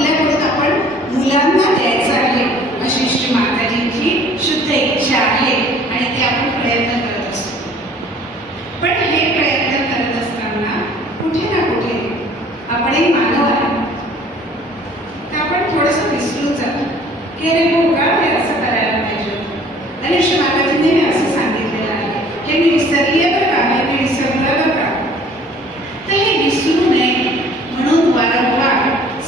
आपल्याकडून आपण मुलांना द्यायचं आहे अशी श्री माताजींची शुद्ध इच्छा आहे आणि ते आपण प्रयत्न करत असतो. पण हे प्रयत्न करत असताना कुठे ना कुठे आपणही मानव आहे तर आपण थोडंसं विसरून जातो की अरे हो का हे असं करायला पाहिजे होतं. आणि श्री माताजींनी हे असं सांगितलेलं आहे, हे मी विसरली आहे बरं का, हे मी विसरलं बरं का. तर हे विसरू नये म्हणून वारंवार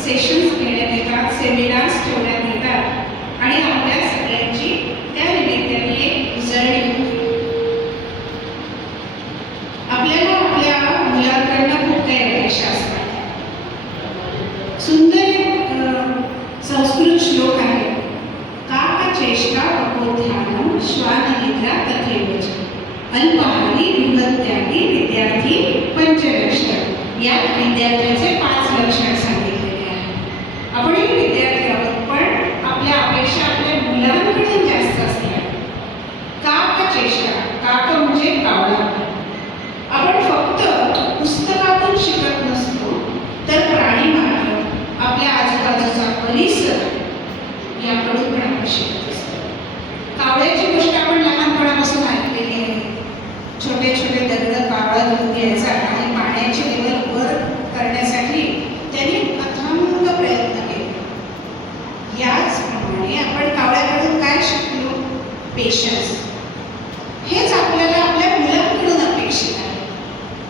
सेशन्स घेण्यात येतात, सेमिनार्स ठेवण्यात येतात आणि आपल्या सगळ्यांची त्या निमित्ताने एक उजळणी होते. आपल्याला आपल्या मुलांकडनं खूप काही अपेक्षा असतात. सुंदर संस्कृत श्लोक आहे, काक चेष्टा तपोध्यानम श्वाननिद्रा तथैवच अल्पाहारी बृहत्यागी विद्यार्थी पंचलक्षण. यात विद्यार्थ्याचे 5 लक्षण सांगितलेले आहे. आपणही विद्यार्थी आहोत पण आपल्या अपेक्षा आपल्या मुलांकडून जास्त असल्या. काक चेष्टा, काक म्हणजे कावळा. आपण फक्त पुस्तकातून शिकत नसतो तर प्राणी मात्र आपल्या आजूबाजूचा परिसर याकडून पण आपण शिकत असतो. कावळ्याची गोष्ट आपण लहानपणापासून ऐकलेली आहे. छोटे छोटे दगड कावळा घेऊन घ्यायचा आणि पाण्याचे लेवल वर करण्यासाठी त्यांनी अथांग प्रयत्न केले. याचप्रमाणे आपण कावळ्याकडून काय शिकलो? पेशन्स. हेच आपल्याला आपल्या मुलांकडून अपेक्षित आहे.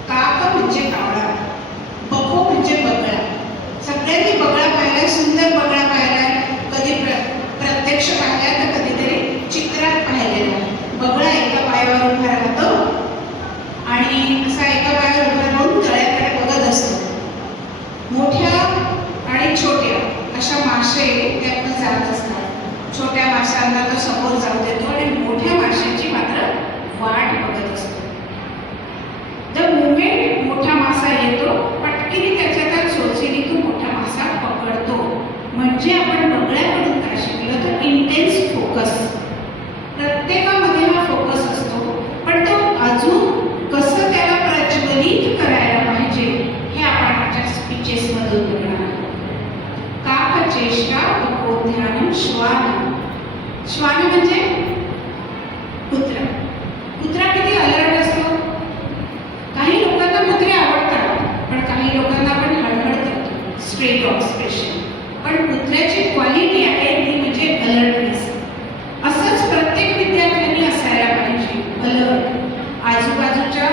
काक म्हणजे कावळा, बको म्हणजे बगळा. सगळ्यांनी बगळा पाहिला, सुंदर बगळा पाहिला, कधी प्रत्यक्ष पाहिला तर कधीतरी चित्रात पाहिलेला. बगळा एका पायावर उभा राहतो आणि असा एका पायावर उभा राहून तळ्याकडे बघत असतो. मोठ्या आणि छोट्या अशा मासे त्यातनं जात असतात. छोट्या माशांना तो समोर जाऊ देतो आणि मोठ्या माशांची मात्र वाट बघत असतो. जर मुमेंट मोठा मासा येतो, पटकीने त्याच्या चोचीने तो मोठा मासा पकडतो. म्हणजे आपण बगळ्याकडून काय शिकलो तर इंटेन्स फोकस. प्रत्येकामध्ये हा फोकस असतो पण तो अजून कसं त्याला प्रज्वलित करायला पाहिजे हे आपण आजच्या स्पीचेसमधून बघणार आहोत. काक चेष्टा तपोध्यानम श्वान. श्वान म्हणजे कुत्रा. कुत्रा किती अलर्ट असतो. काही लोकांना कुत्रे आवडतात पण काही लोकांना आपण हळहळ करतो, स्ट्रे डॉग स्पेशल. पण कुत्र्याची क्वालिटी आहे ती म्हणजे अलर्टनेस. असंच प्रत्येक विद्यार्थ्यांनी असायला पाहिजे, अलर्ट. आजूबाजूच्या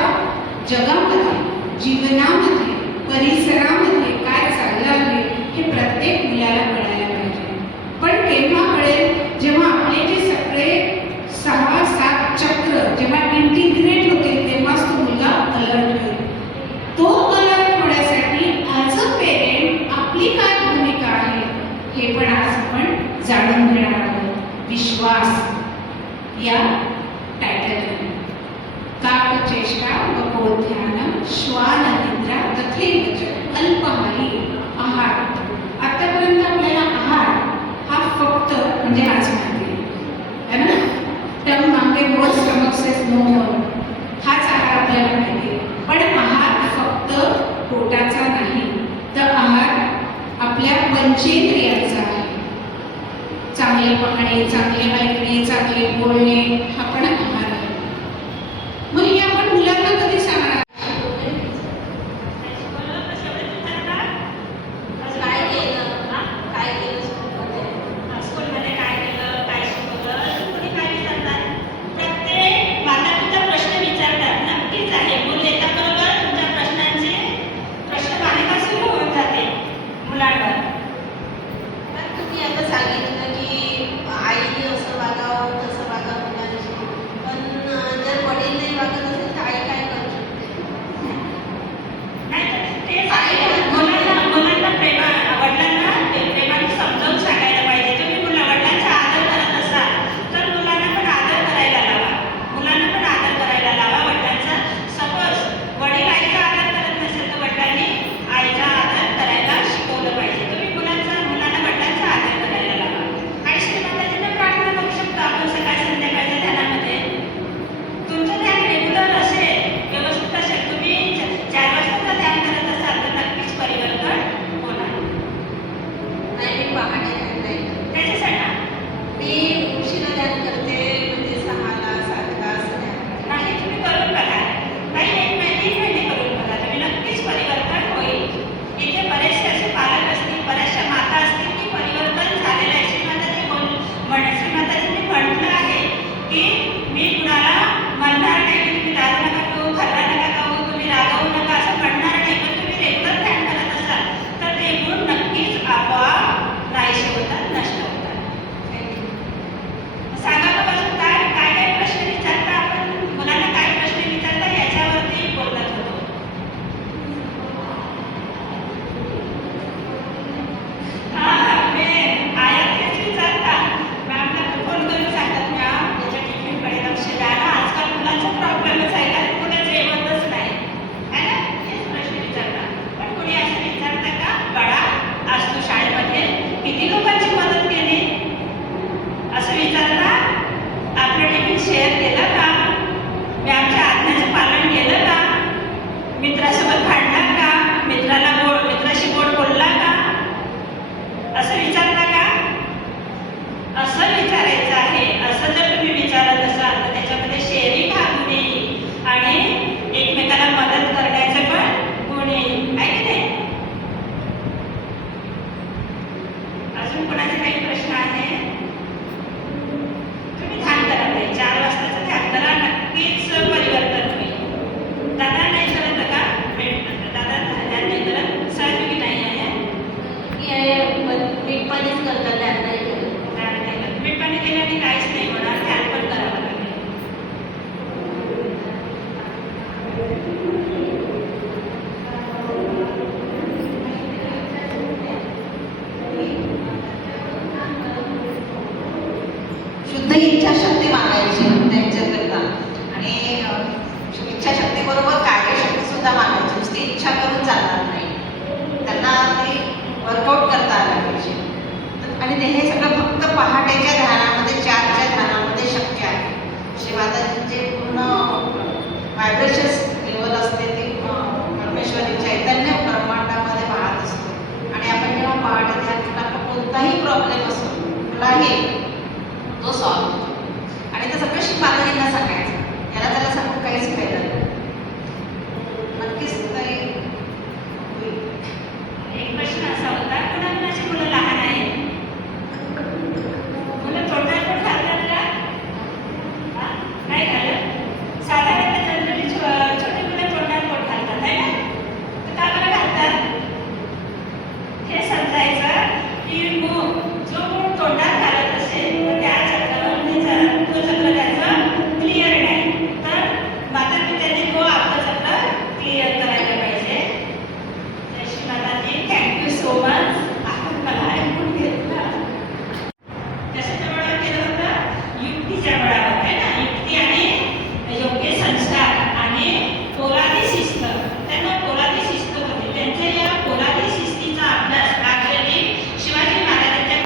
जगामध्ये, जीवनामध्ये, परिसरामध्ये काय चाललं आहे हे प्रत्येक मुलाला कळायला पाहिजे. पण केव्हा कळेल? जेव्हा आपले जे सगळे 6-7 चक्र जेव्हा इंटिग्रेट होतील तेव्हाच तो मुलगा अलर्ट होईल. तो अलर्ट होण्यासाठी ॲज अ पेरेंट आपली काय भूमिका आहे हे पण आज आपण जाणून घेणार आहोत. विश्वास या टायटलने. काक चेष्टा तपोध्यानम श्वाननिद्रा तथैवच अल्पाहारी आहार. आतापर्यंत आपल्याला आहार हा फक्त म्हणजे आज माहिती आहे ना, टर्म मागे नो स्टमक सेज नो मोर, हाच आहार आपल्याला माहिती आहे. पण आहार फक्त पोटाचा नाही तर आहार आपल्या पंचेंद्रियांचा आहे. चांगले पाहणे, चांगले ऐकणे, चांगले बोलणे हा पण आहार आहे. मग हे आपण मुलांना कधी सांगणार? तुम्ही आता सांगितलं की आईने असं वागावं तसं वागावं मुलांशी, नाही, मी पहाटे ध्यान नाही करत. त्याच्यासाठी मी उशिरा ध्यान करते, म्हणजे 6ला 7ला असं ध्यान करते. नाही तुम्ही करून बघा. काही एक महिने करून बघा. तुम्ही नक्कीच परिवर्तन होईल. इथे बरेचसे असे पालक असतील, बऱ्याचशा माता असतील की परिवर्तन झालेलं आहे. श्रीमाताजींनी म्हटलं आहे की मी कुणाला म्हणणार नाही की तुम्ही दारू नका खाऊ, खर्रा नका खाऊ, तुम्ही रागवू नका असं म्हणणार नाही. पण तुम्ही रेग्युलर ध्यान करत असाल तर ते गुण नक्कीच आपोआप नाहीसे होतात, नष्ट होतात. सांगा बघा अजून काय काय काय प्रश्न विचारता आपण, मुलांना काय प्रश्न विचारता याच्यावरती बोलत होतो. आयात तेच विचारता. मॅमला फोन करून सांगतात मॅम याच्या टिफिनकडे लक्ष द्या ना, आजकाल मुलांचा प्रॉब्लेमच आहे कारण मुलं जेवतच नाही है ना, हेच प्रश्न विचारतात. पण कोणी असं विचारतं का बाळा आज तू शाळेमध्ये किती लोकांची मदत केली असं विचारता? आपलं टिफिन शेअर केलं का? मॅमच्या आज्ञेचं पालन केलं का? मित्रासोबत भांडला का? मित्राशी गोड बोलला का? असं विचारता का? असं विचारायचं आहे. असं जर तुम्ही विचारत असाल तर त्याच्यामध्ये शेअरिंग हा गुण येईल आणि एकमेकाला मदत करण्याचं पण गुण येईल, आहे की नाही? अजून कोणाचे काही प्रश्न आहे? तुम्ही ध्यान करा नाही, 4 वाजताचं ध्यान करा, नक्कीच परिवर्तन होईल. दादा नाही करत का? दादा ध्यान नाही करत, सहयोगी नाही आहे. मी आहे, पण मी पणच करतात, ध्यान नाही करत. ध्यान नाही करत. मीठपाणी केल्याने काहीच नाही होणार, ध्यान पण करावं लागेल. शुद्ध इच्छाशक्ती मागायची त्यांच्याकरता आणि इच्छाशक्ती बरोबर कार्यशक्ती सुद्धा मागायची. नुसती इच्छा करून चालणार नाही, त्यांना ती वर्कआउट करता आलं पाहिजे. आणि हे सगळं फक्त पहाटेच्या ध्यानामध्ये 4च्या ध्यानामध्ये शक्य आहे. श्रीमाताजींचे पूर्ण व्हायब्रेशन्स लेवल असते ती परमेश्वरी चैतन्य ब्रह्मांडामध्ये वाहत असतो आणि आपण जेव्हा पहाटे ध्यान करतो आपला कोणताही प्रॉब्लेम असतो कुठलाही तो सॉल्व होतो. आणि ते सगळं श्रीमाताजींना सांगायचं, याला त्याला सांगून काहीच फायदा नाही. नक्कीच तरी होईल. एक प्रश्न असा होता, कुणाकुणाची मुलं लहान आहेत? मुलं तोंडात पण घालतात का? नाही घालत. साधारणतः जनरली छोटी मुलं तोंडात पोट घालतात आहे ना, तर का बरं घालतात? हे समजायचं की जो मूळ तोंडात घालत असेल तर त्या चक्रावर तो चक्र त्याचं क्लिअर नाही, तर माता-पित्याने तो आपलं चक्र क्लिअर करायला पाहिजे. जय श्री माताजी, थँक्यू सो मच. आपण मला ऐकून घेतलं. कशाच्या बळावर केलं होतं? युक्तीच्या बळावर आहे ना. युक्ती आणि योग्य संस्कार आणि पोलादी शिस्त. त्यांना पोलादी शिस्त होती. त्यांच्या या पोलादी शिस्तीचा अभ्यास actually शिवाजी महाराजांच्या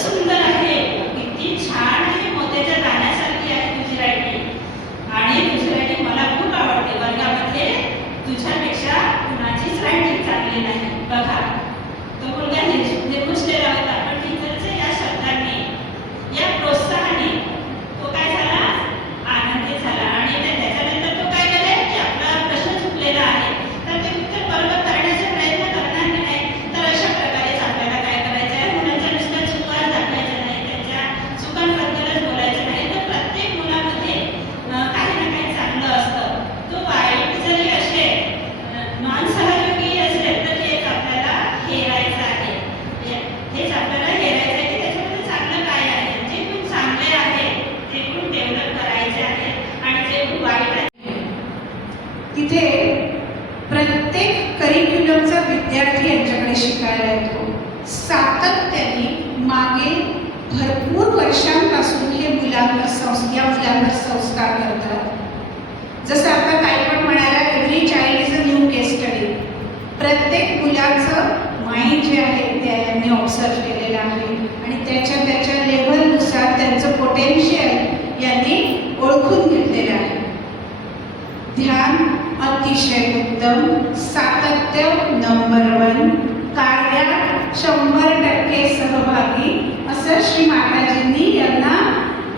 सुंदर आहे, किती छान आहे, मोत्याच्या दाण्यासारखी आहे तुझी रायटिंग. आणि तुझी रायटिंग मला खूप आवडते. वर्गामध्ये तुझ्यापेक्षा कुणाचीच रायटिंग चांगली नाही. बघा, तो मुलगा निर्मुसलेला होता, पण टीचरच्या या शब्दांनी, या प्रोत्साहाने तो काय झाला, आनंदित झाला. आणि त्याच्यानंतर तो काय करेल की आपला प्रश्न चुकलेला आहे तर ते उत्तर बरोबर करण्याचा प्रयत्न करणार नाही. तर अशा प्रकारेच आपल्याला काय करायचं आहे, मुलांच्या नुसत्या चुका दाखवायच्या नाही, त्यांच्या चुकांबद्दलच बोलायचं नाही. तर प्रत्येक मुलामध्ये काही ना काही चांगलं असतं. तो वाईट जरी असेल, नॉन सहयोगी असेल, तर हेच आपल्याला हेरायचं आहे. हेच आपल्याला हेरायचं आहे की त्याच्यामध्ये चांगलं काय आहे. जे गुण चांगले आहे ते गुण डेव्हलप करायचे आहे आणि जे गुण वाईट आहे तिथे प्रत्येक करिक्युलमचा विद्यार्थी यांच्याकडे शिकायला येतो. सातत्याने मागे भरपूर वर्षांपासून हे या मुलांवर संस्कार करतात. जसं आता ताई पण म्हणाल्या, every child is a new case study. प्रत्येक मुलाचं माइंड जे आहे ते यांनी ऑब्झर्व केलेलं आहे आणि त्याच्या लेव्हलनुसार त्यांचं पोटेन्शियल यांनी ओळखून घेतलेलं आहे. ध्यान अतिशय उत्तम, सातत्य नंबर 1, कार्यात 100% सहभागी, असं श्री माताजींनी यांना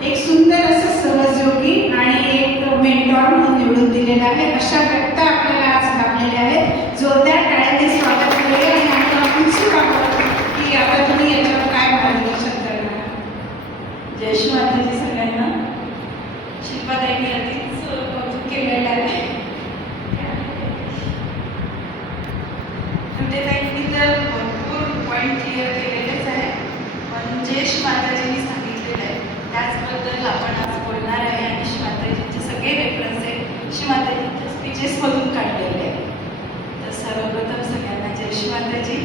एक सुंदर असं सहयोगी आणि एक मेंटॉर म्हणून निवडून दिलेलं आहे. अशा व्यक्ती आपल्याला आज लाभलेल्या आहेत. जोरदार टाळ्यांनी स्वागत करूया आणि आपण उत्सुक आहोत की आता तुम्ही याच्यावर काय मार्गदर्शन करणार. जय श्री माताजी सगळ्यांना. शिल्पाताईंनी अगदीच कौतुक केलेलं आहे. ताईंनी तर भरपूर पॉईंट क्लिअर केलेलेच आहे, पण जे श्री माताजींनी सांगितलेलं आहे त्याचबद्दल आपण आज बोलणार आहे. आणि श्री माताजींचे सगळे रेफरन्स आहेत श्री माताजींच्या स्पीचेसमधून काढलेले आहेत. तर सर्वप्रथम सगळ्यांना जय श्री माताजी.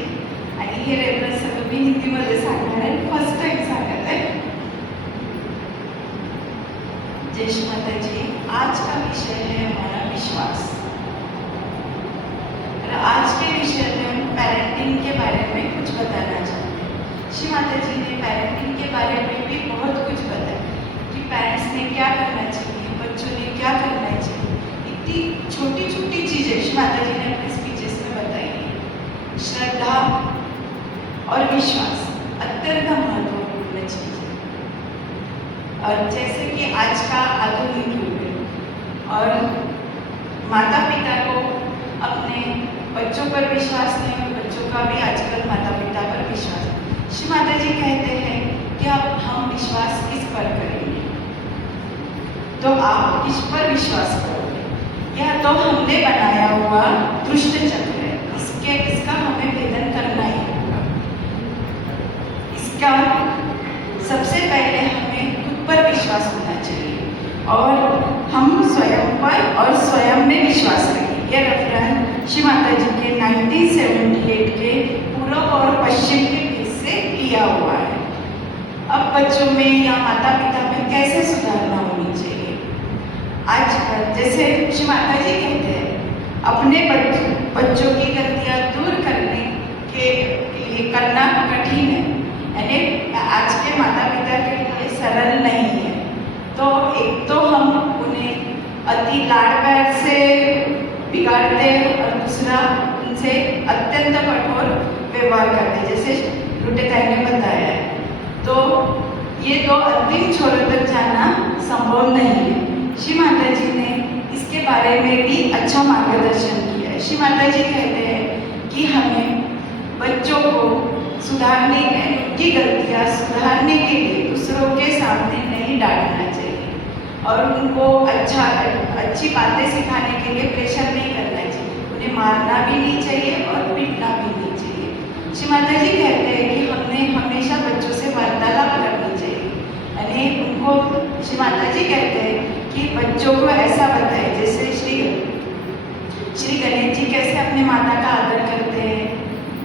आणि हे रेफरन्स सगळं मी हिंदीमध्ये सांगणार आहे, फर्स्ट टाइम सांगत आहे. जय श्री माताजी. आज का विषय है हमारा विश्वास. आज के विषय में हम पेरेंटिंग के बारे में कुछ बताना चाहते हैं. श्री माताजी ने पेरेंटिंग के बारे में भी बहुत कुछ बताया कि पेरेंट्स ने क्या करना चाहिए, बच्चों ने क्या करना चाहिए. इतनी छोटी छोटी चीज़ें श्री माताजी ने अपने स्पीचेस में बताई हैं. श्रद्धा और विश्वास अत्यंत महत्वपूर्ण चीज़ है. और जैसे कि आज का आधुनिक युग है और माता पिता को अपने बच्चों पर विश्वास नहीं और बच्चों का भी आजकल माता पिता पर विश्वास. श्री माता जी कहते हैं कि अब हम विश्वास किस पर करेंगे, तो आप किस पर विश्वास करोगे. यह तो हमने बनाया हुआ दुष्ट चक्र है, इसका हमें भेदन करना ही होगा. इसका सबसे पहले हमें खुद पर विश्वास होना चाहिए और हम स्वयं पर और स्वयं में विश्वास रखें. यह रेफरेंस श्री माता जी के 1978 के पूर्व और पश्चिम के बीच से लिया हुआ है. अब बच्चों में या माता पिता में कैसे सुधारना होनी चाहिए. आज जैसे श्री माता जी कहते हैं, अपने बच्चों की गलतियाँ दूर करने के लिए करना कठिन है, यानी आज के माता पिता के लिए सरल नहीं है. तो एक तो हम उन्हें अति लाड प्यार से बिगाड़ते और दूसरा उनसे अत्यंत कठोर व्यवहार करते, जैसे लुटेताई ने बताया है. तो ये दो अंतिम छोरों तक जाना संभव नहीं है. श्री माता जी ने इसके बारे में भी अच्छा मार्गदर्शन किया है. श्री माता जी कहते हैं कि हमें बच्चों को सुधारने उनकी गलतियाँ सुधारने के लिए दूसरों के सामने नहीं डांटना चाहिए और उनको अच्छी बातें सिखाने के लिए प्रेशर नहीं करना चाहिए. उन्हें मारना भी नहीं चाहिए और पीटना भी नहीं चाहिए. श्री माता जी कहते हैं कि हमें हमेशा बच्चों से वार्तालाप करनी चाहिए. यानी उनको श्री माता जी कहते हैं कि बच्चों को ऐसा बताए जैसे श्री गणेश जी कैसे अपने माता का आदर करते हैं,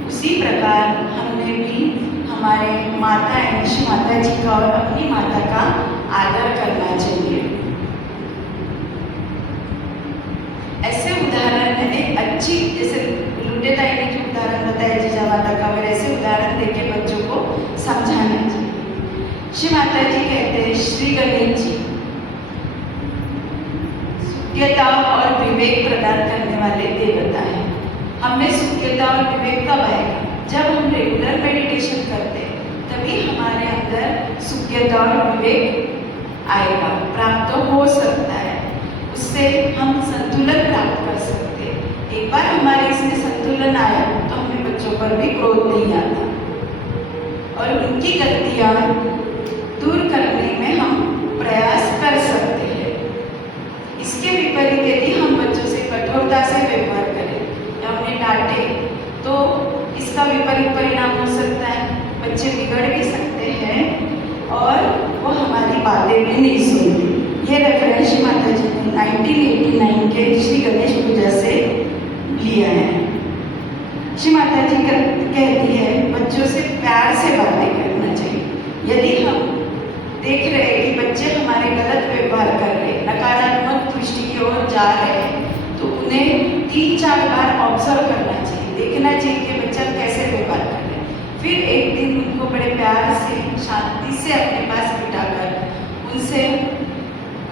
उसी प्रकार हमने भी हमारे माता यानी श्री माता जी का और अपनी माता का आदर करना चाहिए. ऐसे उदाहरण एक अच्छी, जैसे लुटेताई ने जो उदाहरण बताया जीजा माता का, वैसे उदाहरण देके बच्चों को समझाना चाहिए. श्री माता जी कहते हैं, श्री गणेश जी सुज्ञता और विवेक प्रदान करने वाले देवता हैं। हमें सुज्ञता और विवेक कब आएगा? जब हम रेगुलर मेडिटेशन करते हैं, तभी हमारे अंदर सुज्ञता और विवेक आएगा, प्राप्त हो सकता है। उससे हम संतुलन प्राप्त कर सकते हैं। एक बार हमारे इसमें संतुलन आया तो हमें बच्चों पर भी क्रोध नहीं आता और उनकी गलतियाँ दूर करने में हम प्रयास कर सकते हैं। इसके विपरीत यदि हम बच्चों से कठोरता से व्यवहार करें या उन्हें डांटे तो इसका विपरीत परिणाम हो सकता है। बच्चे बिगड़ भी सकते हैं और वो हमारी बातें भी नहीं सुनते। ये रेफरेंस श्री माता जी ने 1989 के श्री गणेश पूजा से लिया है। श्री माता जी कहती है बच्चों से प्यार से बातें करना चाहिए। यदि हम देख रहे हैं कि बच्चे हमारे गलत व्यवहार कर रहे हैं, नकारात्मक दृष्टि की ओर जा रहे हैं, तो उन्हें 3-4 बार ऑब्जर्व करना चाहिए, देखना चाहिए कि बच्चा कैसे व्यवहार कर रहा है। फिर एक दिन उनको बड़े प्यार से, शांति से अपने पास बिठाकर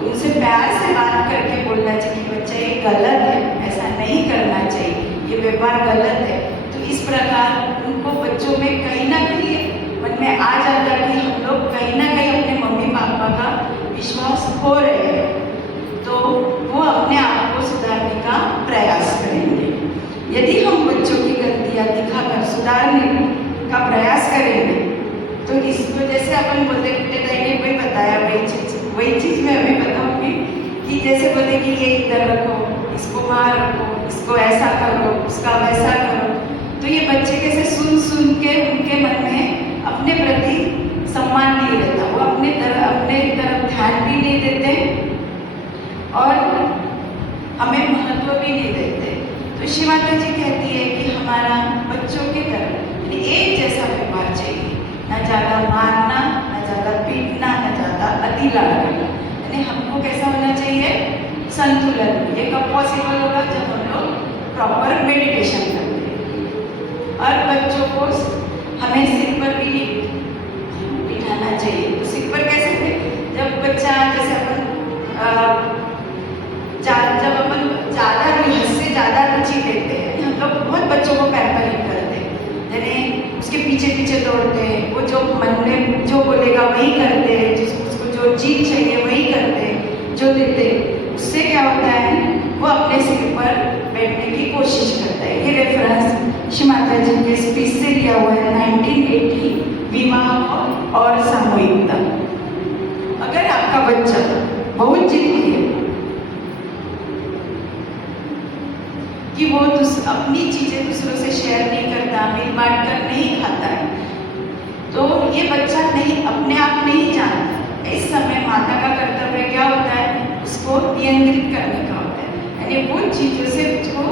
उनसे प्यार से बात करके बोलना चाहिए कि बच्चा ये गलत है, ऐसा नहीं करना चाहिए, ये व्यवहार गलत है। तो इस प्रकार उनको बच्चों में कहीं ना कहीं मन में आ जाता है कि हम लोग कहीं ना कहीं अपने मम्मी पापा का विश्वास खो रहे हैं, तो वो अपने आप को सुधारने का प्रयास करेंगे। यदि हम बच्चों की गलतियाँ दिखाकर सुधारने का प्रयास करेंगे तो इसको जैसे अपन बोलते बेटे ने वही बताया वही चीज़ मैं अभी बताऊँगी कि जैसे बोलते कि ये इधर रखो, इसको वहाँ रखो, इसको ऐसा करो, उसका वैसा करो, तो ये बच्चे कैसे सुन के उनके मन में अपने प्रति सम्मान नहीं रहता, वो अपने तरफ ध्यान भी नहीं देते और हमें महत्व भी नहीं देते। तो श्री माता जी कहती है कि हमारा बच्चों के तरफ एक जैसा व्यवहार चाहिए, ना ज़्यादा मारना, ना ज़्यादा पीटना, ना ज़्यादा अति लाड करना। यानी हमको कैसा होना चाहिए? संतुलन। ये कब पॉसिबल होगा? जब हम लोग प्रॉपर मेडिटेशन करते हैं। और बच्चों को हमें सिर पर भी बिठाना चाहिए। तो सिर पर कैसे? जब बच्चा जैसे जब अपन ज़्यादा हद से ज़्यादा रुचि लेते हैं, हम लोग बहुत बच्चों को पैम्परिंग करते हैं, यानी उसके पीछे दौड़ते हैं, वो जो मन में जो बोलेगा वही करते हैं, उसको जो चीज़ चाहिए वही करते हैं, जो देते हैं। उससे क्या होता है? वो अपने सिर पर बैठने की कोशिश करता है। ये रेफरेंस श्री माता जी के स्पीच से लिया हुआ है, 1980, विवाह और सामूहिकता। अगर आपका बच्चा बहुत जिद्दी है कि वो अपनी चीज़ें दूसरों से शेयर नहीं करता, मिल बांट कर नहीं खाता है, तो ये बच्चा अपने आप नहीं जानता। इस समय माता का कर्तव्य क्या होता है? उसको नियंत्रित करने का होता है, यानी वो चीज़ों से उसको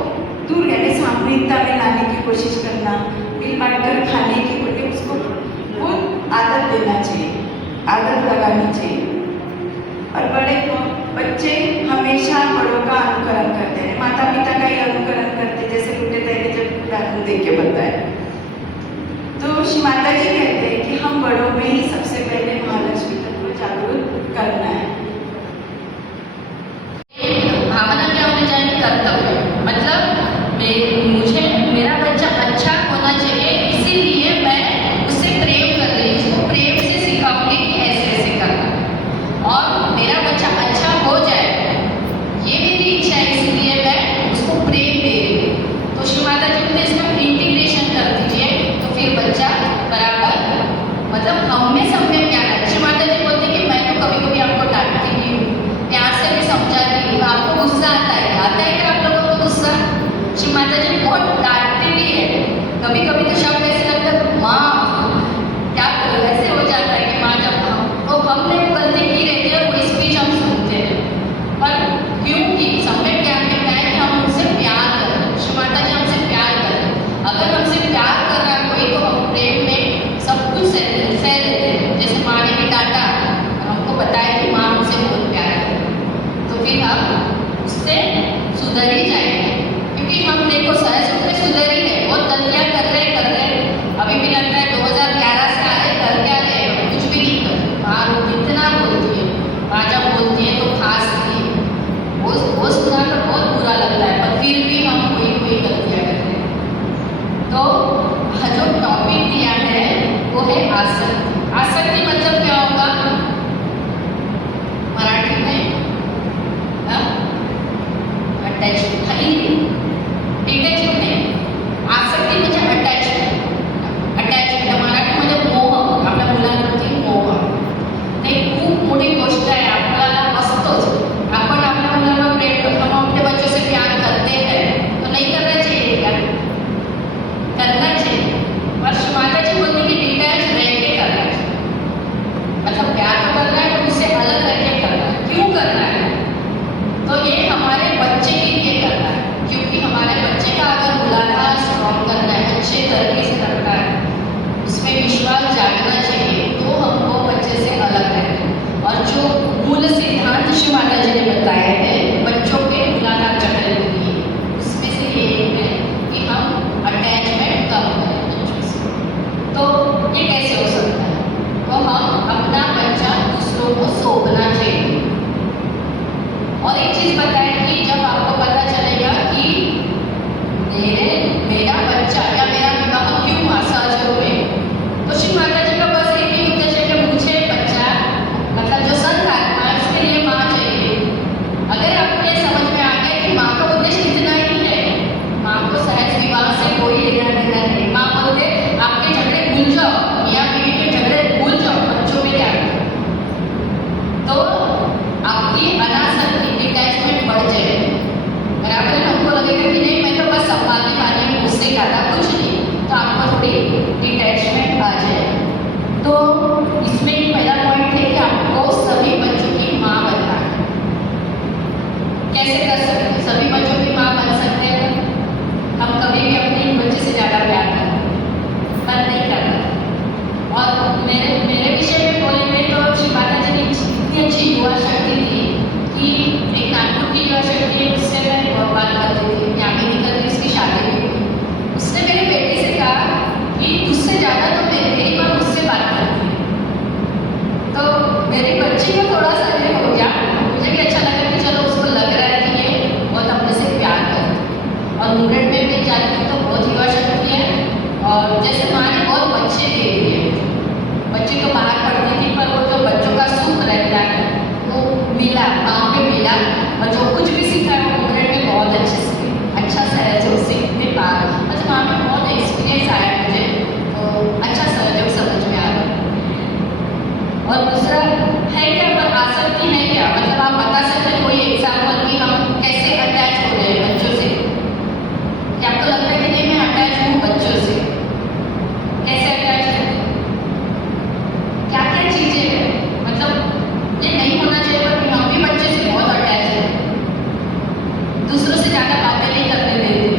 दूर, यानी सामूहिकता में लाने की कोशिश करना, मिल बांट कर खाने की, उसको वो आदत देना चाहिए, आदत लगानी चाहिए। और बच्चे हमेशा बड़ों का अनुकरण करते हैं, माता पिता का ही अनुकरण करते हैं, जैसे टूटे तैयारी जब उदाहरण देख के बताया। तो श्री माता जी कहते हैं कि हम बड़ों में ही सबसे पहले महालक्ष्मी तत्व को जागरूक करना है। भावना क्या होनी चाहिए? कर्तव्य। मतलब मुझे मेरा बच्चा अच्छा होना चाहिए, इसीलिए मैं उससे प्रेम कर रही हूँ, प्रेम से सिखाऊंगी कि ऐसे ऐसे करना, और मेरा बच्चा अच्छा हो जाए ये मेरी इच्छा है, इसलिए मैं उसको प्रेम दे रही हूँ। तो श्री माता जी ने इसका इंटीग्रेशन कर दीजिए, तो फिर बच्चा बराबर, मतलब हम में सब में प्यार है। श्री माता जी बोलती कि मैं तो कभी कभी आपको डांटती भी हूँ, प्यार से भी समझाती हूँ, आपको गुस्सा आता है क्या आप लोगों को गुस्सा? श्री माता जी बहुत डांटती भी है, कभी कभी तो शब्द ऐसे लगता है माँ क्या करो, ऐसे हो जाता है कि माँ जब हमने गलती की रहती है वो स्पीच हम सुनते हैं, पर क्योंकि समय प्यार में क्या है कि हम उनसे प्यार करें। श्री माता जी हमसे प्यार करें, अगर हमसे प्यार कर रहा है कोई तो हम प्रेम में सब कुछ सह लेते हैं। आसक्ति मतलब क्या होगा मराठी में? अटॅचमेंट खाली डिटॅचमेंट नाही. आसक्ती म्हणजे अटॅचमेंट. अटॅचमेंट मराठीमध्ये मोह, आपल्या मुलांप्रती मोह. ते खूप मोठी गोष्ट आहे, आपल्याला असतोच. आपण आपल्या मुलांवर प्रेम करतो, हम अपने बच्चों से प्यार करते हैं, तो नहीं करना चाहिए क्या? करना चाहिए. और माता जी बोलती कि डिटैच रह के करना चाहिए. मतलब प्यार तो करना है पर उससे अलग रह के करना है. क्यों करना है? तो ये हमारे बच्चे के लिए करना है, क्योंकि हमारे बच्चे का अगर मूलाधार स्ट्रॉन्ग करना है, अच्छे तरीके से करना है, उसमें विश्वास जागना चाहिए, तो हमको बच्चे से अलग रहना है. और जो मूल सिद्धांत शिव माता जी ने बताया है बच्चों के मूलाधार चक्र के लिए, उसमें से ये एक है कि हम अटैचमेंट कम करें बच्चों से. तो ये कैसे हो सकता है? तो हम अपना बच्चा दूसरों को सौंपना चाहिए. और एक चीज़ बताएं कि जब आपको पता चलेगा कि मेरा बच्चा या मेरा विवाह क्यों हुआ सहज में, तो श्री माता जी का बस एक ही उद्देश्य है कि मुझे बच्चा, मतलब जो संत आत्मा है उसके लिए माँ चाहिए. अगर आपको ये समझ में आ गया कि माँ का उद्देश्य इतना ही है, माँ को सहज विवाह से कोई लेना देना नहीं. माँ बोलते आपके झगड़े भूल जाओ, मियाँ बीवी के झगड़े भूल जाओ, बच्चों में ध्यान दो. तो आपकी अनासक्ति डिटैचमेंट बढ़ जाएगी. बराबर है. हमको लगेगा कि नहीं मैं तो बस संभालने वाली हूँ, उससे ज़्यादा कुछ नहीं, तो आपको थोड़ी डिटैचमेंट आ जाए. तो इसमें एक पहला पॉइंट है कि आपको सभी बच्चों की माँ बनना है. कैसे कर सकते हैं? सभी बच्चों की माँ बन सकते हैं. हम कभी भी अपने बच्चे से ज़्यादा प्यार करते हैं, पर नहीं करना. और मेरे विषय में बोलेंगे तो श्री माता जी की इतनी अच्छी युवा शक्ति थी कि एक नागपुर की युवा शक्ति है, उससे मैं बात करती थी. यामिनी करके उसकी शादी भी हुई. उसने मेरे बेटे से कहा कि तुझसे ज़्यादा तो मेरी माँ मुझसे बात करती है. तो मेरे बच्चे को थोड़ा सा ये हो गया, मुझे भी अच्छा लगा कि चलो उसको लग रहा है कि ये बहुत अपने से प्यार करती है. और मुंगेर में भी जाती हूँ तो बहुत युवा शक्ति है. और जैसे माँ ने बहुत बच्चे दे दिए, बच्चे तो बाहर पढ़ती थी पर वो जो बच्चों का सुख रहता है वो मिला, गाँव में मिला. और जो कुछ भी सीखा है वो मुंगेर में बहुत अच्छे से अच्छा सहयोग सीखने पा. मतलब वहाँ पे बहुत एक्सपीरियंस आया मुझे, तो अच्छा सहयोग समझ में आ गया. और दूसरा है क्या, पर आसक्ति है क्या, मतलब आप बता सकते हैं कोई एग्जाम्पल कि हम कैसे अटैच हो रहे हैं बच्चों से? क्या आपको लगता है कि नहीं मैं अटैच हूँ बच्चों से? कैसे अटैच है? क्या क्या चीज़ें हैं? मतलब ये नहीं होना चाहिए पर हम भी बच्चे से बहुत अटैच हैं. दूसरों से ज़्यादा बातें नहीं करने देते.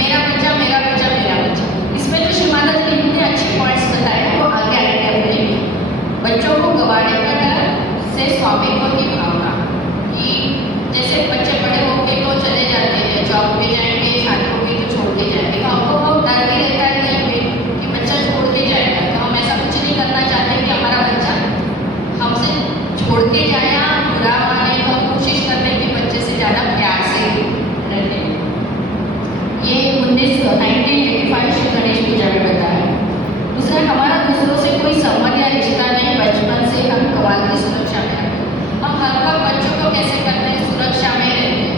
मेरा बच्चा मेरा बच्चा मेरा बच्चा. इसमें जो श्री माता जी ने इतने अच्छे पॉइंट्स बताए हैं वो आगे आएंगे अपने. बच्चों को गंवाने का डर से स्वामित्व की भावना, कि जैसे बच्चे बड़े होके तो चले जाते हैं, जॉब पे जाएंगे, शादी होगी तो छोड़ के जाएंगे, तो हमको बहुत डर भी रहता है कहीं पे कि बच्चा छोड़ के जाएगा. तो हम ऐसा कुछ नहीं करना चाहते कि हमारा बच्चा हमसे छोड़ के जाए या बुरा माने. तो हम कोशिश करते हैं कि बच्चे से ज़्यादा प्यार से रहने. ये 1985 श्री गणेश पूजा में बताया. दूसरा, हमारा दूसरों से कोई संबंध या रिश्ता नहीं, बचपन से हम कवाल की सुरक्षा में रहते हैं. हम हर वक्त बच्चों को कैसे करते हैं, सुरक्षा में रहते हैं,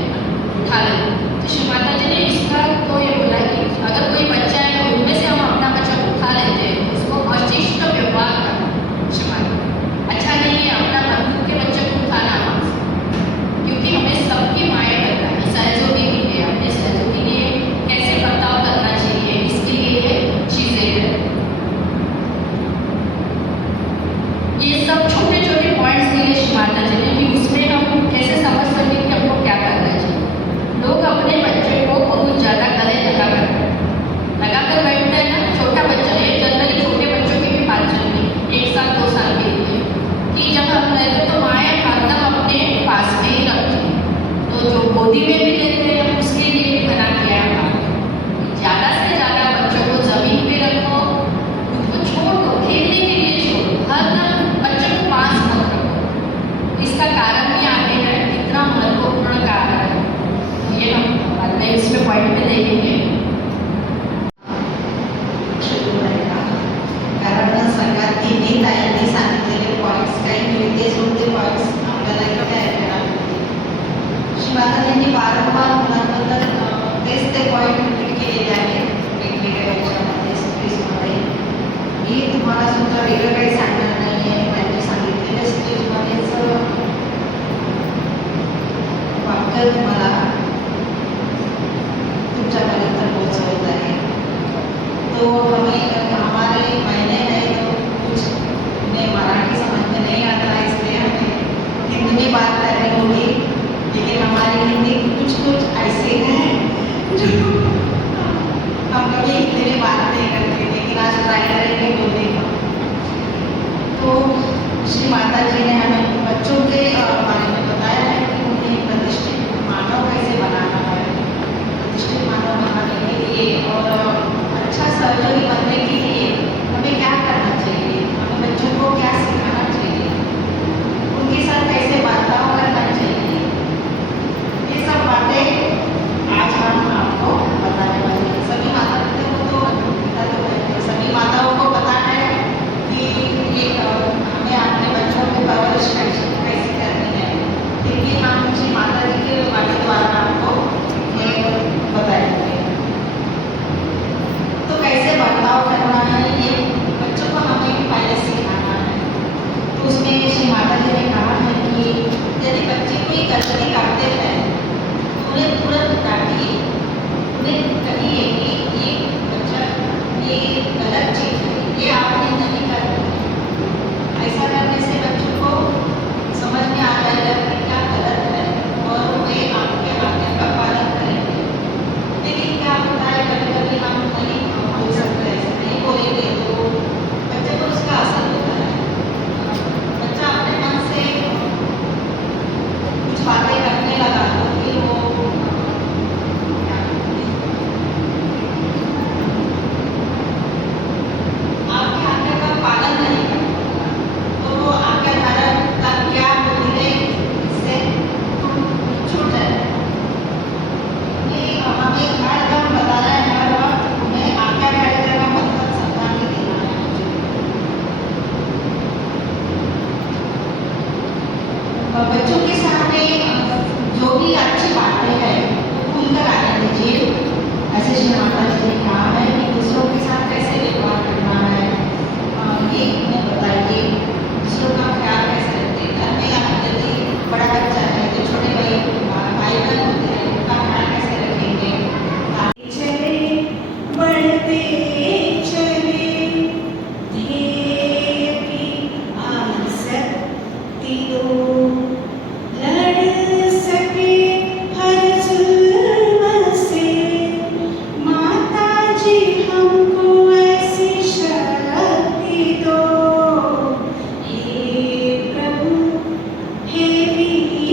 उठा लेते हैं. तो श्री माता जी ने इसका तो ये बोला कि अगर कोई बच्चा है तो उनमें से हम अपना बच्चा को उठा लेते हैं, उसको अशिष्ट व्यवहार करना. श्री माता अच्छा नहीं है अपना बंधु के बच्चे को उठाना हमसे, क्योंकि हमें सबकी माएँ बनना है. सहयोगी के लिए, अपने सहयोगी के लिए कैसे बर्ताव करना चाहिए, इसके लिए ये चीज़ें हैं. ये सब छोटे छोटे पॉइंट्स दिए श्री माता जी ने कि उसमें हम कैसे समझ सकें कि हमको क्या करना चाहिए. लोग अपने बच्चे को बहुत ज़्यादा गले लगा कर बैठते हैं ना. छोटा बच्चा, ये जनरली छोटे बच्चों की भी बात चल रही 1 साल 2 साल के लिए, कि जब हम रहते तो माएँ हरदम अपने पास में ही रखती हैं. तो जो गोदी में भी लेते हैं उसके लिए भी बना दिया है. ज़्यादा से ज़्यादा बच्चों को ज़मीन पे रखो, उनको छोड़ दो, खेलने के लिए छोड़ो, हरदम बच्चों को पास मत रखो. इसका कारण भी आगे है, इतना मत बात करनी होगी, लेकिन हमारी हिंदी कुछ ऐसे हैं जो हम कभी हिंदी में बात नहीं करते, लेकिन आज ट्राई करेंगे बोलने का। तो श्री माता जी ने हमें बच्चों के बारे में बताया है कि उन्हें प्रतिष्ठित मानव कैसे बनाना है, प्रतिष्ठित मानव बनाने के लिए और अच्छा सहयोगी बनने के लिए हमें क्या करना चाहिए, हमें बच्चों को क्या सिखाना चाहिए, उनके साथ कैसे बर्ताव करना चाहिए, ये सब बातें आज हम आपको बताने वाले हैं। सभी माता पिता को तो सभी माताओं को पता है कि ये हमें अपने बच्चों की परवरिश कैसे करनी है, फिर भी हम श्री माता जी के वाणी द्वारा आपको ये बताएंगे। तो कैसे बर्ताव करना है ये बच्चों को हमें पहले सिखाना है। तो उसमें श्री माता जी ने कहा है कि यदि बच्चे कोई गलती करते हैं तो उन्हें तुरंत डांटिए, उन्हें कहिए कि ये बच्चा ये गलत चीज़ है, ये आपने नहीं करना है। ऐसा करने से बच्चों को समझ में आ जाएगा कि क्या गलत है और वे आपके आज्ञा का पालन करेंगे। लेकिन क्या होता है, कभी कभी हम नहीं बोल सकते, ऐसे नहीं बोलेंगे तो बच्चे को उसका असर होता है। बच्चा अपने मन से कुछ बातें करने लगा तो फिर वो आपके आज्ञा का पालन नहीं करता, तो वो आज्ञा धारण का क्या धीरे से छूट जाएगा। ये हमें हर बार बताना है, हर वक्त हमें आज्ञा धारण का मतलब समझा के देना है। और बच्चों के सामने जो भी अच्छी बातें हैं वो खुलकर आने दीजिए। ऐसे श्री माता जी ने कहा है कि दूसरों के साथ कैसे व्यवहार करना है, ये उन्हें बताइए। दूसरों का ख्याल कैसे रखते हैं, घर में यदि बड़ा बच्चा है तो छोटे भाई बहन होते हैं, उनका ख्याल कैसे रखेंगे। चले बढ़ते चले ध्येय की आसक्ति दो, लड़ सके हर जुल्म से, माता जी हमको ऐसी शक्ति दो। हे प्रभु हे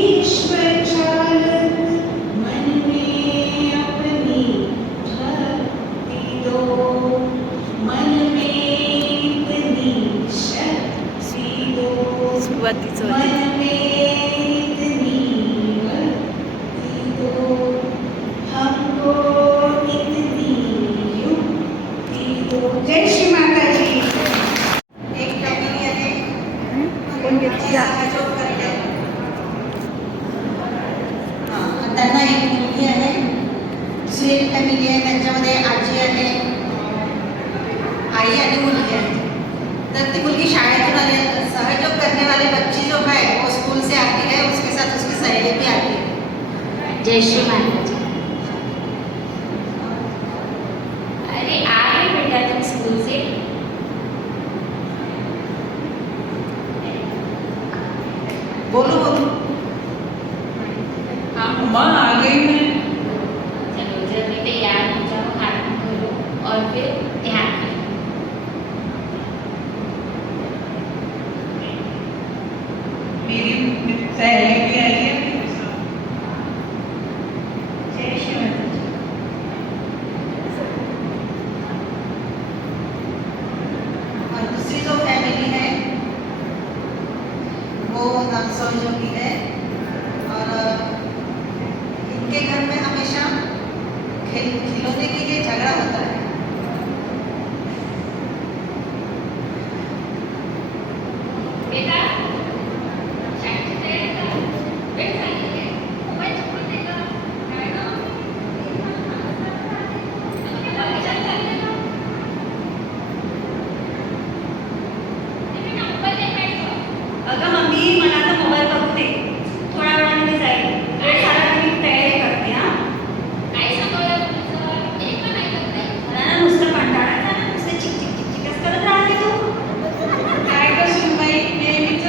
ईश्वर चालक, मन में अपनी भक्ति दो, मन में इतनी शक्ति दो, मन में इतनी भक्ति दो, हमको इतनी युक्ति दो। जय श्री माता जी। एक फॅमिली आहे, आजी सहयोग करते. त्यांना एक मुलगी आहे, दुसरी एक फॅमिली आहे, त्यांच्यामध्ये आजी आहे, आई आणि मुलगी आहे. तर ती मुलगी शाळेतून आली, सहयोग करने वाले बच्ची जो है वो स्कूल से आती है, उसके साथ उसकी सहेली भी आती है. जय श्री माता जी। अरे आ गए बेटा तुम स्कूल से? बोलो बोलो. हाँ अम्मा आ गई मैं। चलो जल्दी तैयार हो जाओ, हाथ मुंह धो लो और फिर ध्यान करो। मेरी सहेली भी आई है मेरे साथ। जय श्री माता जी। और दूसरी जो फैमिली है वो नक्सलियों की है, और इनके घर में हमेशा खिलौने के लिए झगड़ा होता है. बेटा शांति से रहना, बैठ जाइए, मोबाइल छोड़ देगा, रहेगा। अभी चल चलेगा। बेटा मोबाइल देखायचं. अगं मम्मी मला आता मोबाईल बघू दे, थोड्या वेळाने मी जाईल. वेळ झाला की मी तयारी करते. हा काय सांगवलं तुझं? एक पण ऐकत नाही. मला ना नुसतं कंटाळा येतो ना, नुसतं चिक चिक चिक चिकच करत राहते तू. काय करशील बाई, नेहमीच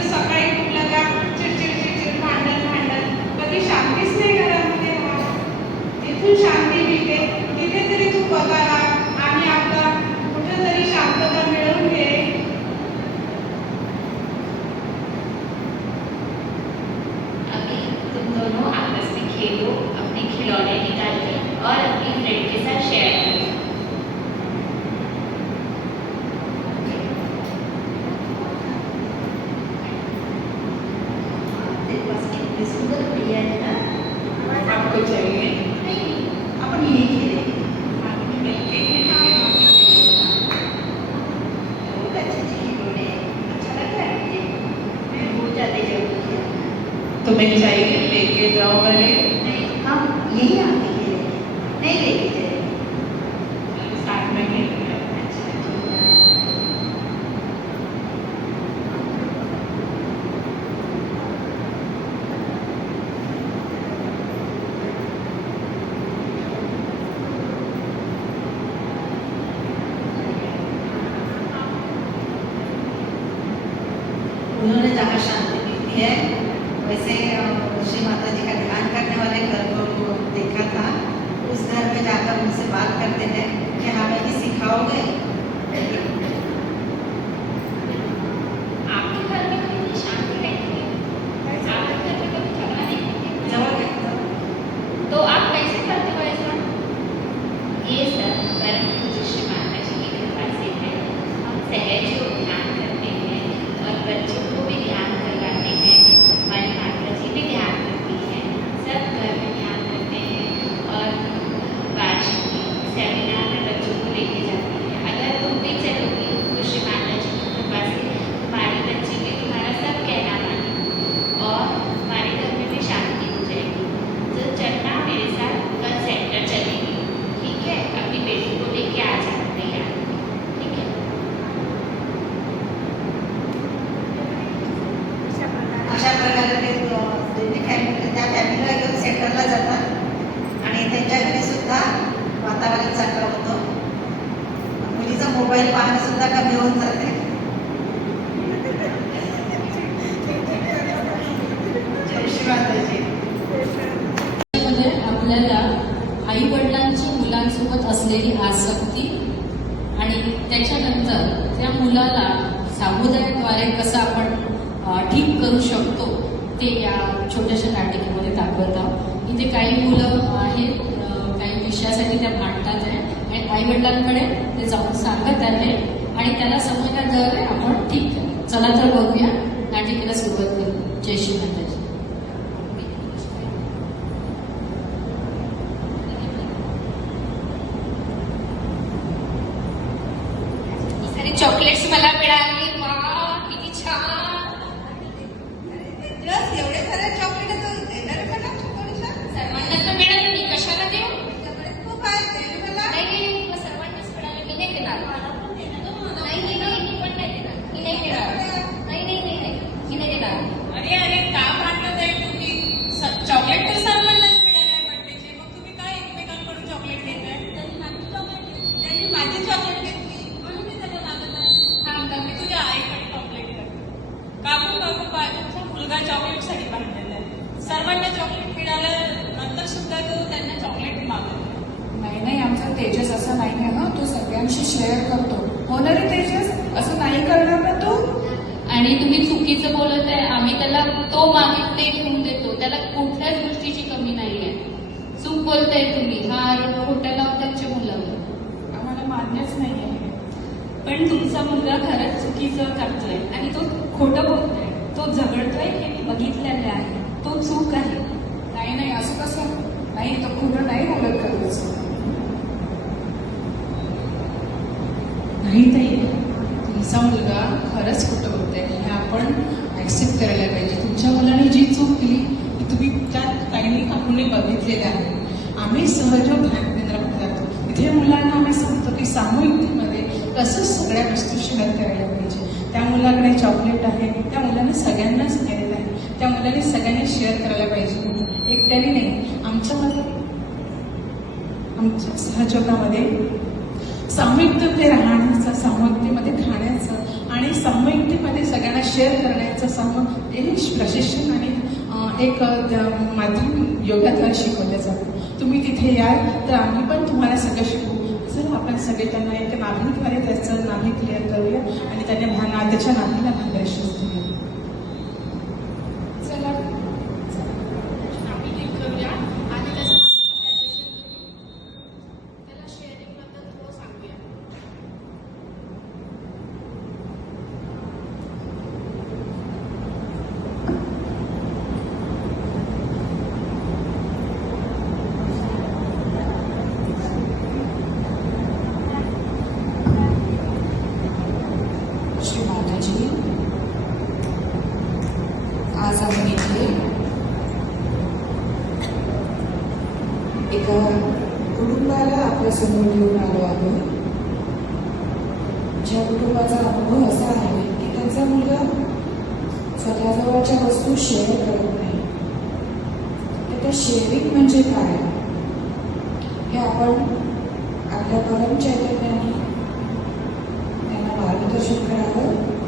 खेलो, अपने खिलौने निकाल कर और अपनी फ्रेंड के साथ शेयर करो। तेरे पास कितनी सुंदर गुड़िया है ना। आपको चाहिए? नहीं, अपन यही खेलेंगे। आपने मिलके बहुत अच्छे खिलौने हैं। अच्छा लग रहा है मुझे। मैं भूल जाते जब मुझे। तुम्हें चाहिए लेके जाओ वाले? नहीं, हम यही आके खेलेंगे, नहीं लेके जाएंगे। साथ में खेलेंगे। अच्छा, ठीक है। उन्होंने जहाँ शांति मिलती है वैसे श्री माता जी का ध्यान करने वाले घर को देखा था। उस घर में जाकर उनसे बात करते हैं कि हमें भी सिखाओगे। आपके घर में तो इतनी शांति रहती है, आपके घर में कभी झगड़ा नहीं होती, जब तो आप कैसे करते हो ऐसा? ये सब परम पूज्य श्री माता जी की कृपा से है। हम सहज योग ध्यान करते हैं और बच्चों को भी ध्यान करवाते हैं। हमारी माता जी भी ध्यान करती हैं, सब घर में ध्यान करते हैं और वार्षिक सेमिनार में बच्चों को लेके जाती है। अगर तुम भी चलोगी तो श्री माता जी की कृपा से तुम्हारी बच्ची भी तुम्हारा सब कहना मानेगी और हमारे घर में भी शांति हो जाएगी। तो चलना मेरे साथ कल सेंटर चलेगी, ठीक है? अपनी बेटी को लेके आ जाना तैयार, ठीक है? अशा प्रकारे ते दोन्ही फॅमिली त्या फॅमिलीला घेऊन सेंटरला जातात आणि त्यांच्या घरी सुद्धा वातावरण चांगलं होतं. मुलीचा मोबाईल पाहणं सुद्धा कमी होऊन जाते. जय श्री माताजी. मध्ये आपल्याला आई वडिलांची मुलांसोबत असलेली आसक्ती आणि त्याच्यानंतर त्या मुलाला सामुदायिकद्वारे कसं आपण ठीक करू शकतो ते या छोट्याशा नाटिकेमध्ये दाखवत आहोत. इथे काही मुलं आहेत, काही विषयासाठी त्या भांडतात आहे आणि आई वडिलांकडे ते जाऊन सांगत आहे आणि त्याला समजण्यात आहे आपण ठीक आहे. चला तर बघूया, नाटिकेला सुरुवात करू. जय श्री माताजी. सारी चॉकलेट्स मला मिळाली. वा, किती छान. एवढे सारे चॉकलेट देणार का ना थोडीशा? सर्वांना तर मिळाली, मी कशाला देऊ? तू काय देईल मला? नाही, तुला सर्वांनाच मिळाली, मी नाही देणार. नाही, मी पण नाही देणार. मी नाही देणार. नाही, मी नाही देणार. अरे का भांडत आहे तुम्ही? चॉकलेट तर सर्वांनाच मिळाले आहे बर्थडेचे, मग तुम्ही काय एकमेकांकडून चॉकलेट घेताय? त्यांनी माझी चॉकलेट घेतली म्हणून मी त्याला मागत आहे. हा, तर मी तुझ्या आईकडे कंप्लेंट करते. काकू तुमचा मुलगा चॉकलेटसाठी भांडलेला आहे. सर्वांना चॉकलेट मिळालं नंतर सुद्धा तो त्यांना चॉकलेट मागत. नाही, आमचा तेजस असं नाही आहे ना, तो सगळ्यांशी शेअर करतो. हो ना रे तेजस, असं नाही करणार ना तू? आणि तुम्ही चुकीचं बोलत आहे. आम्ही त्याला तो मागेल ते घेऊन देतो, त्याला कुठल्याच गोष्टीची कमी नाही आहे. चूक बोलताय तुम्ही. हा आरोप खोटा लावून त्यांच्या मुलावर. आम्हाला मान्यच नाही आहे. पण तुमचा मुलगा खरंच चुकीचं करतोय आणि तो खोटं बोलतोय, तो झगडतोय हे मी बघितलेलं आहे. तो चूक आहे. नाही, असं कसं? नाही, तो खोटं नाही बोलत खरंच. नाही ताई, तुमचा मुलगा खरंच खोटं बोलतोय. हे आपण ऍक्सेप्ट करायला पाहिजे. तुमच्या मुलाने जी चूक केली ती तुम्ही त्या ताईंनी काकूने बघितलेलं आहे. आम्ही सहयोग ध्यान केंद्रात जातो. इथे मुलांना आम्ही सांगतो की सामूहिकतेमध्ये कसं सगळ्या वस्तू शेअर करायला पाहिजे. त्या मुलाकडे चॉकलेट आहे, त्या मुलाने सगळ्यांनाच द्यायला आहे. त्या मुलाने सगळ्यांनी शेअर करायला पाहिजे. एकट्याने नाही, आमच्या सहयोगामध्ये सामूहिकतेमध्ये राहण्याचं, सामूहिकतेमध्ये खाण्याचं आणि सामूहिकतेमध्ये सगळ्यांना शेअर करण्याचं हे प्रशिक्षण आणि एक माध्यम योगाद्वारे शिकवलं जातं. तुम्ही तिथे याल तर आम्ही पण तुम्हाला सगळं शिकवू. चला आपण सगळे त्यांना एक नाभीद्वारे त्याचं नाभी क्लिअर करूया आणि त्यांना नादीच्या नाभीला भाग्यश्री देऊया. चला आम्ही ठीक करूया. आज आम्ही इथे एका कुटुंबाला आपल्या समोर घेऊन आलो आहोत, ज्या कुटुंबाचा अनुभव असा आहे की त्यांचा मुलगा स्वतःजवळच्या वस्तू शेअर करत नाही. तर त्या शेअरिंग म्हणजे काय हे आपण आपल्या परम चैतन्याने त्यांना मार्गदर्शन करावं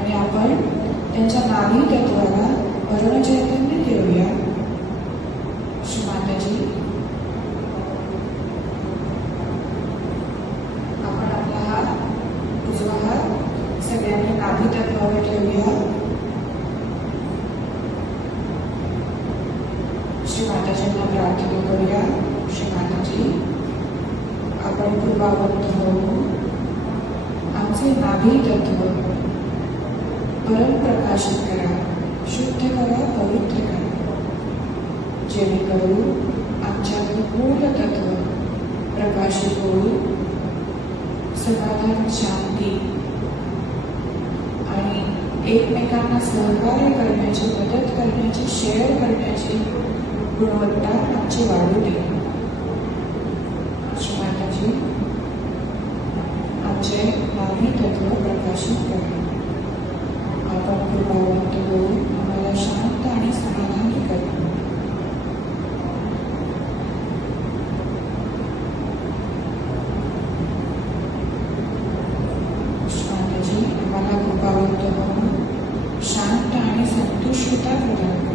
आणि आपण त्यांच्या नाभी तत्वाला परम चैतन्य देऊया. श्री माताजी, आपण आपला हात उजवा हात सगळ्यांनी नाभी तत्वावर ठेवूया. श्री माताजींना प्रार्थना करूया. श्री माताजी, आपण कृपावंत होऊ, आमचे नाभी तत्व परम प्रकाशित करा, शुद्ध करा, पवित्र करा, जेणेकरून आमच्यातील मूळ तत्व प्रकाशित होईल. समाधान, शांती आणि एकमेकांना सहकार्य करण्याची, मदत करण्याची, शेअर करण्याची गुणवत्ता आमची वाढू दे. श्री माताजी, आमचे नाभी तत्व प्रकाशित करा. आपण कृपावंत होऊन आम्हाला शांत आणि समाधानी करा. आम्हाला कृपावंत होऊन शांत आणि संतुष्टता प्रदान करा.